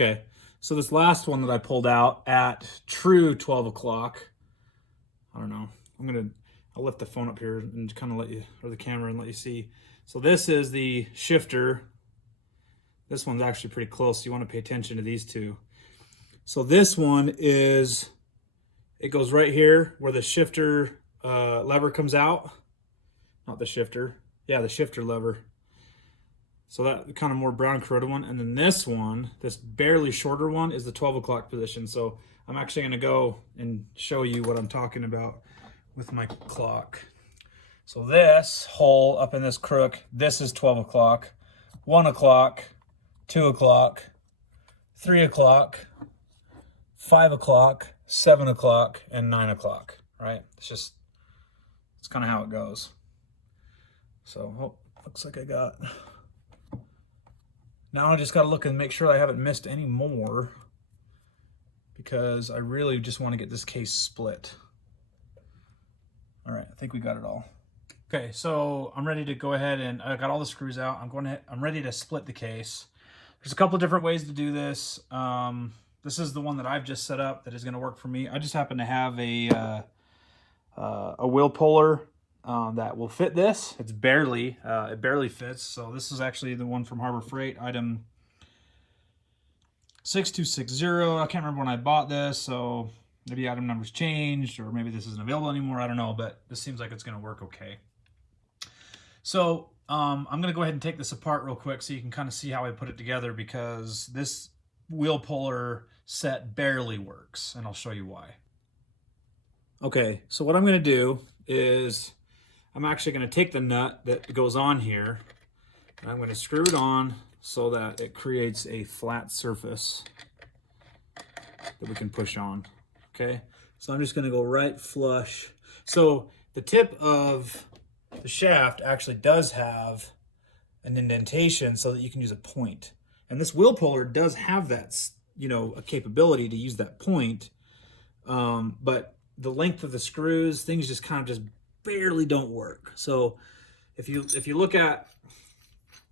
Okay, so this last one that I pulled out at true 12 o'clock, I don't know, I'll lift the phone up here and kind of let you, or the camera, and let you see. So this is the shifter. This one's actually pretty close, so you want to pay attention to these two. So this one is, it goes right here where the shifter lever comes out. Not the shifter. Yeah, the shifter lever. So that kind of more brown corroded one. And then this one, this barely shorter one, is the 12 o'clock position. So I'm actually going to go and show you what I'm talking about with my clock. So this hole up in this crook, this is 12 o'clock, 1 o'clock, 2 o'clock, 3 o'clock, 5 o'clock, 7 o'clock, and 9 o'clock, right? It's kind of how it goes. So, oh, looks like I got... Now I just got to look and make sure I haven't missed any more, because I really just want to get this case split. All right, I think we got it all. Okay, so I'm ready to go ahead, and I got all the screws out. I'm ready to split the case. There's a couple of different ways to do this. This is the one that I've just set up that is going to work for me. I just happen to have a wheel puller that will fit this. It's barely, it barely fits. So this is actually the one from Harbor Freight, item 6260. I can't remember when I bought this, so maybe item number's changed, or maybe this isn't available anymore. I don't know, but this seems like it's going to work okay. So I'm going to go ahead and take this apart real quick so you can kind of see how I put it together, because this wheel puller set barely works, and I'll show you why. Okay, so what I'm going to do is I'm actually going to take the nut that goes on here, and I'm going to screw it on so that it creates a flat surface that we can push on. Okay, so I'm just going to go right flush. So the tip of the shaft actually does have an indentation so that you can use a point. And this wheel puller does have that, you know, a capability to use that point. But the length of the screws, things just kind of just barely don't work. So if you look at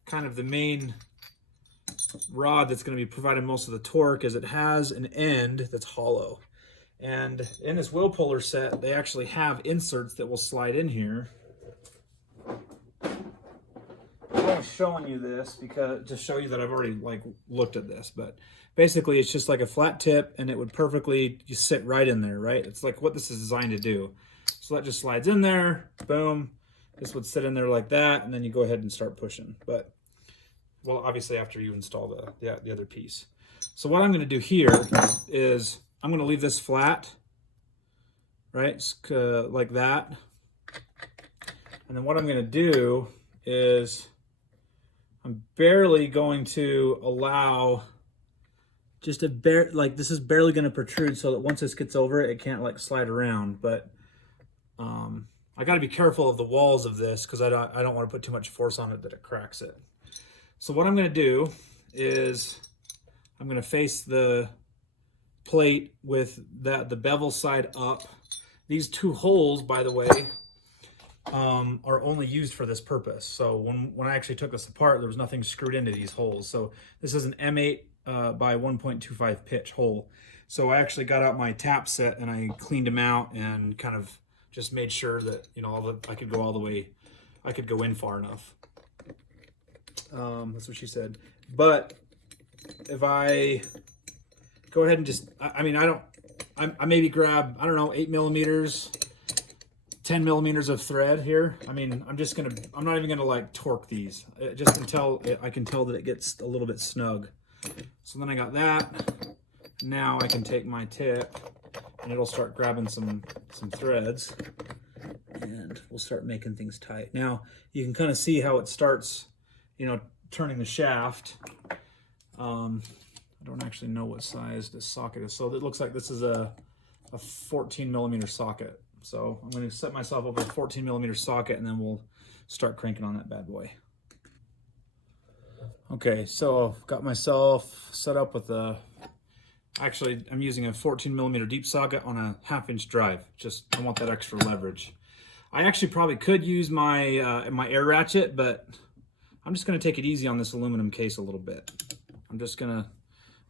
kind of the main rod that's going to be providing most of the torque, is it has an end that's hollow. And in this wheel puller set, they actually have inserts that will slide in here. I'm only showing you this because to show you that I've already looked at this, but basically it's just like a flat tip, and it would perfectly just sit right in there, right? It's like what this is designed to do. So that just slides in there, boom. This would sit in there like that, and then you go ahead and start pushing. But, well, obviously after you install the other piece. So what I'm going to do here is I'm going to leave this flat, right, like that. And then what I'm going to do is I'm barely going to allow just a this is barely going to protrude, so that once this gets over it, it can't like slide around. But I got to be careful of the walls of this, because I don't want to put too much force on it that it cracks it. So what I'm going to do is I'm going to face the plate with the bevel side up. These two holes, by the way, are only used for this purpose. So when I actually took this apart, there was nothing screwed into these holes. So this is an M8 by 1.25 pitch hole. So I actually got out my tap set and I cleaned them out and kind of just made sure that, you know, I could go all the way, I could go in far enough. That's what she said. But if I go ahead and just, I mean, I maybe grab, I don't know, 8 millimeters, 10 millimeters of thread here. I mean, I'm not even gonna like torque these, just until I can tell that it gets a little bit snug. So then I got that. Now I can take my tip and it'll start grabbing some threads, and we'll start making things tight. Now you can kind of see how it starts, you know, turning the shaft. I don't actually know what size this socket is. So it looks like this is a 14 millimeter socket. So I'm going to set myself over a 14 millimeter socket, and then we'll start cranking on that bad boy. Okay, so I've got myself set up with actually I'm using a 14 millimeter deep socket on a 1/2 inch drive. Just, I want that extra leverage. I actually probably could use my my air ratchet, but I'm just going to take it easy on this aluminum case a little bit. I'm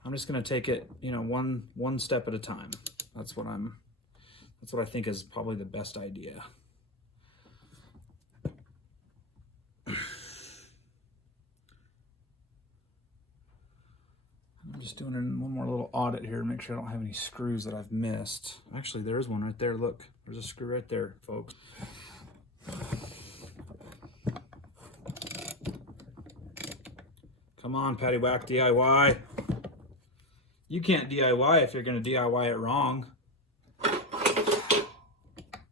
I'm just gonna take it, you know, one step at a time. That's what I think is probably the best idea. I'm just doing one more little audit here to make sure I don't have any screws that I've missed. Actually, there's one right there. Look, there's a screw right there, folks. Come on, Patty Whack DIY. You can't DIY if you're going to DIY it wrong.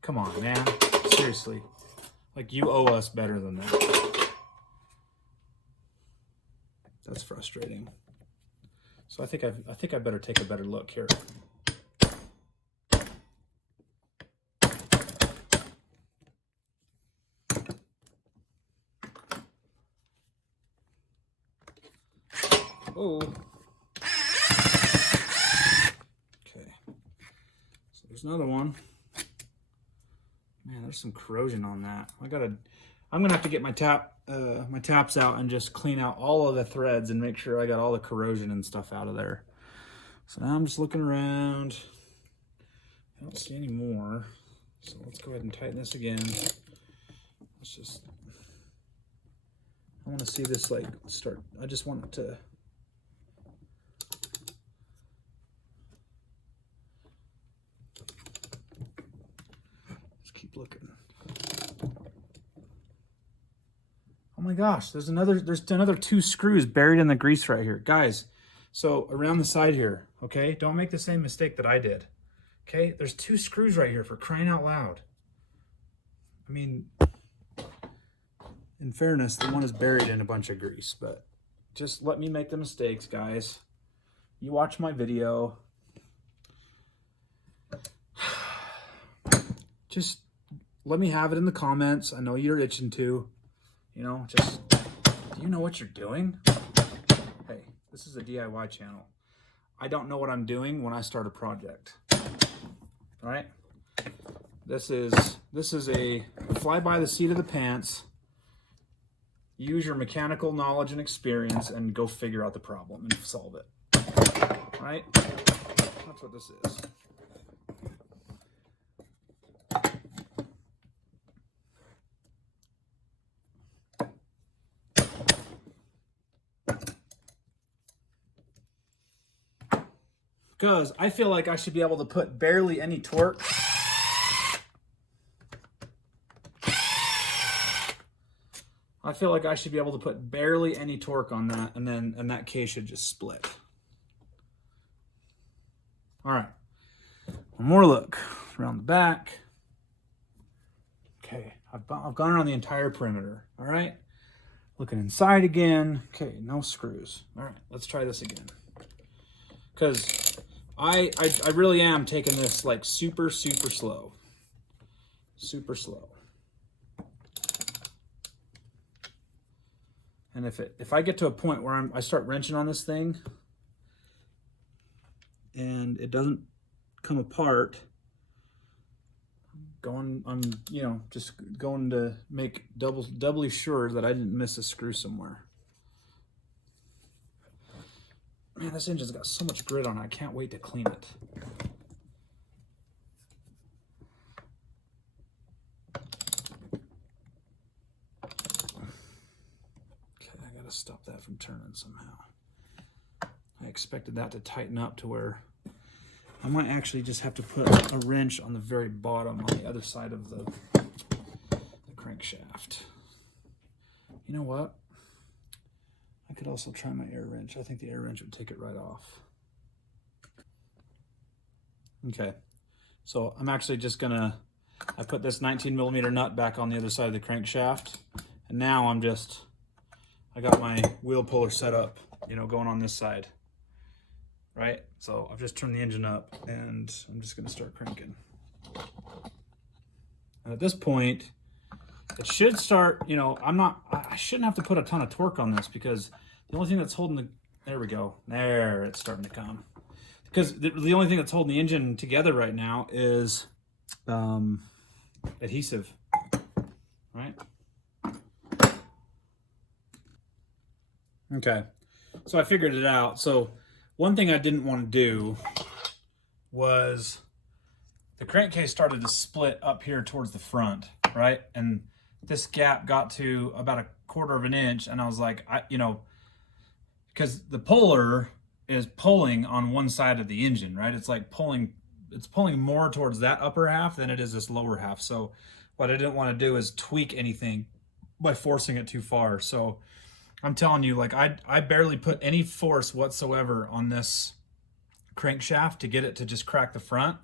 Come on, man. Seriously. Like, you owe us better than that. That's frustrating. So I think I better take a better look here. Oh. Okay. So there's another one. Man, there's some corrosion on that. I'm gonna have to get my taps out and just clean out all of the threads and make sure I got all the corrosion and stuff out of there. So now I'm just looking around. I don't see any more. So let's go ahead and tighten this again. I want to see this like start. I just want it to. Let's keep looking. Oh my gosh, there's another 2 screws buried in the grease right here. Guys, so around the side here, okay? Don't make the same mistake that I did. Okay? There's 2 screws right here, for crying out loud. I mean, in fairness, the one is buried in a bunch of grease, but just let me make the mistakes, guys. You watch my video. Just let me have it in the comments. I know you're itching to. You know, just, do you know what you're doing? Hey, this is a DIY channel. I don't know what I'm doing when I start a project. All right? This is a fly by the seat of the pants. Use your mechanical knowledge and experience and go figure out the problem and solve it. All right? That's what this is. Because I feel like I should be able to put barely any torque. I feel like I should be able to put barely any torque on that, and that case should just split. All right, one more look around the back. Okay, I've gone around the entire perimeter. All right, looking inside again. Okay, no screws. All right, let's try this again. Because I really am taking this like super slow. Super slow. And if I get to a point where I start wrenching on this thing and it doesn't come apart, I'm you know, just going to make doubly sure that I didn't miss a screw somewhere. Man, this engine's got so much grit on it. I can't wait to clean it. Okay, I gotta stop that from turning somehow. I expected that to tighten up to where I might actually just have to put a wrench on the very bottom on the other side of the crankshaft. You know what? I could also try my air wrench. I think the air wrench would take it right off. Okay, so I'm actually just gonna, I put this 19mm nut back on the other side of the crankshaft, and now I got my wheel puller set up, you know, going on this side, right? So I've just turned the engine up, and I'm just gonna start cranking. And at this point, it should start, you know, I shouldn't have to put a ton of torque on this, because the only thing that's holding there we go. There, it's starting to come. Because the only thing that's holding the engine together right now is adhesive, right? Okay, so I figured it out. So one thing I didn't want to do was the crankcase started to split up here towards the front, right? And this gap got to about 1/4 of an inch, and I was like, because the puller is pulling on one side of the engine, right? It's like pulling more towards that upper half than it is this lower half. So what I didn't want to do is tweak anything by forcing it too far. So I'm telling you, like I barely put any force whatsoever on this crankshaft to get it to just crack the front.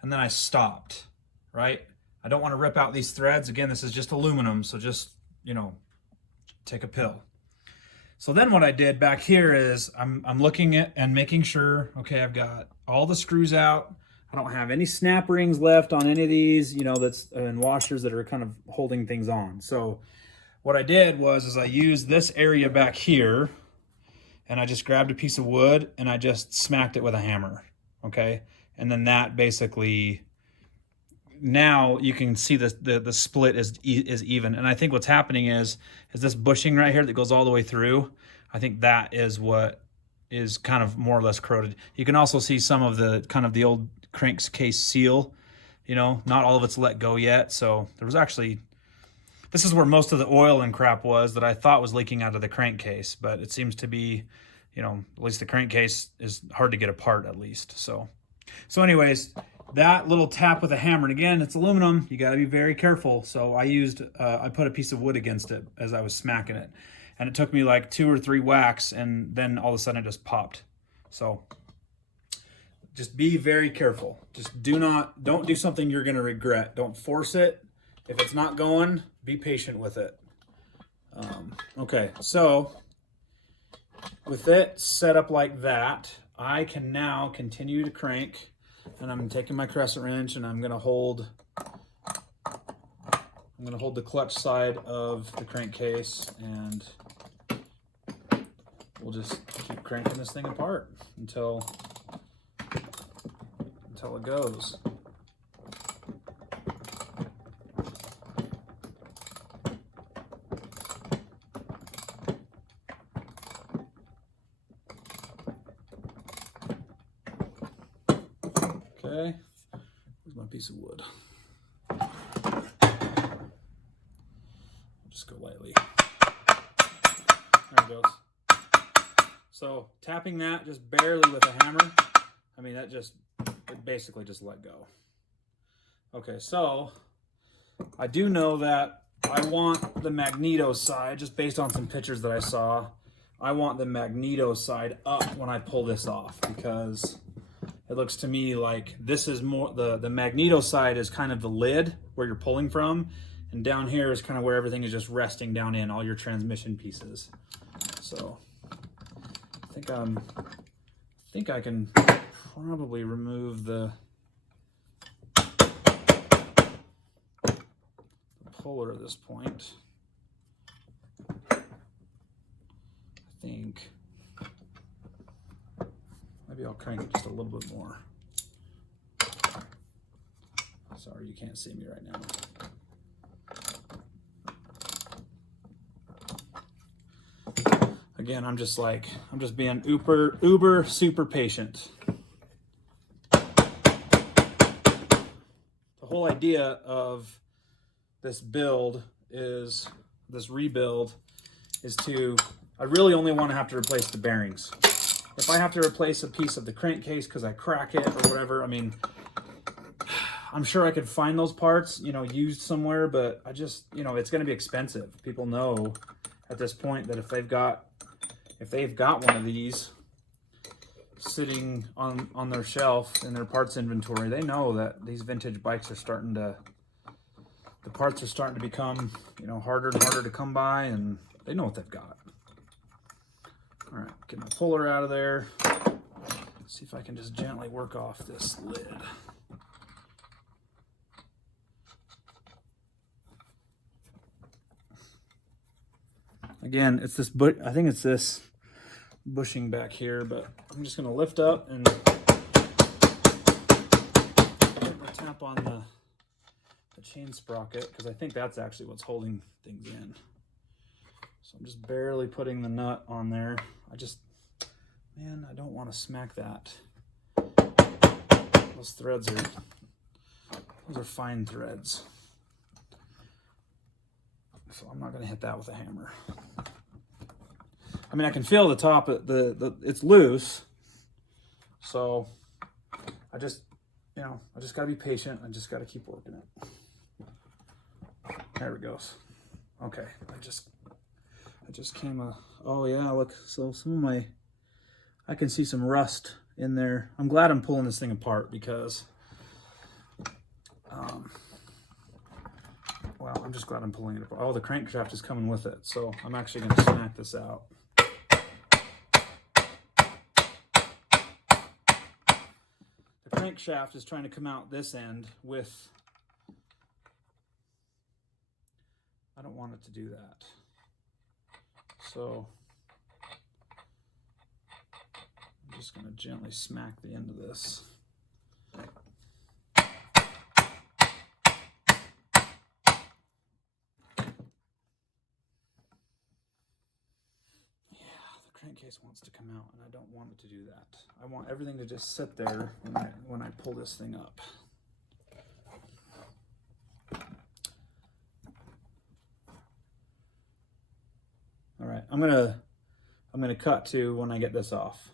And then I stopped, right? I don't want to rip out these threads. Again, this is just aluminum, so just, take a pill. So then what I did back here is I'm looking at and making sure, okay, I've got all the screws out. I don't have any snap rings left on any of these, that's and washers that are kind of holding things on. So what I did was I used this area back here, and I just grabbed a piece of wood and I just smacked it with a hammer, okay? And then that basically, now you can see the split is even. And I think what's happening is this bushing right here that goes all the way through. I think that is what is kind of more or less corroded. You can also see some of the kind of the old crankcase seal, not all of it's let go yet. So there was actually, this is where most of the oil and crap was that I thought was leaking out of the crankcase, but it seems to be, at least the crankcase is hard to get apart at least. So anyways, that little tap with a hammer, and again, it's aluminum, you got to be very careful. So I put a piece of wood against it as I was smacking it, and it took me like 2 or 3 whacks, and then all of a sudden it just popped. So just be very careful. Just don't do something you're going to regret. Don't force it. If it's not going, be patient with it. Okay, so with it set up like that, I can now continue to crank, and I'm taking my crescent wrench and I'm gonna hold the clutch side of the crankcase, and we'll just keep cranking this thing apart until it goes. Okay, here's my piece of wood. Just go lightly. There it goes. So tapping that just barely with a hammer, I mean, it basically just let go. Okay, so I do know that I want the magneto side, just based on some pictures that I saw, I want the magneto side up when I pull this off, because it looks to me like this is more, the magneto side is kind of the lid where you're pulling from, and down here is kind of where everything is just resting down in, all your transmission pieces. So I think I can probably remove the puller at this point. I think maybe I'll crank it just a little bit more. Sorry, you can't see me right now. Again, I'm just being uber super patient. The whole idea of this rebuild is I really only want to have to replace the bearings. If I have to replace a piece of the crankcase because I crack it or whatever, I mean, I'm sure I could find those parts, used somewhere, but I just, it's going to be expensive. People know at this point that if they've got one of these sitting on their shelf in their parts inventory, they know that these vintage bikes are the parts are starting to become, harder and harder to come by, and they know what they've got. All right, get my puller out of there. See if I can just gently work off this lid. Again, it's this, I think it's this bushing back here, but I'm just gonna lift up and tap on the chain sprocket, because I think that's actually what's holding things in. So I'm just barely putting the nut on there. Man, I don't want to smack that. Those threads those are fine threads. So I'm not going to hit that with a hammer. I mean, I can feel the top, it's loose. So I just, you know, I just got to be patient. I just got to keep working it. There it goes. Okay, I just came oh yeah, look, so some of my, I can see some rust in there. I'm glad I'm pulling this thing apart because, well, I'm just glad I'm pulling it apart. Oh, the crankshaft is coming with it, so I'm actually going to smack this out. The crankshaft is trying to come out this end with, I don't want it to do that. So I'm just going to gently smack the end of this. Crankcase wants to come out, and I don't want it to do that. I want everything to just sit there when I pull this thing up. All right, I'm gonna cut to when I get this off.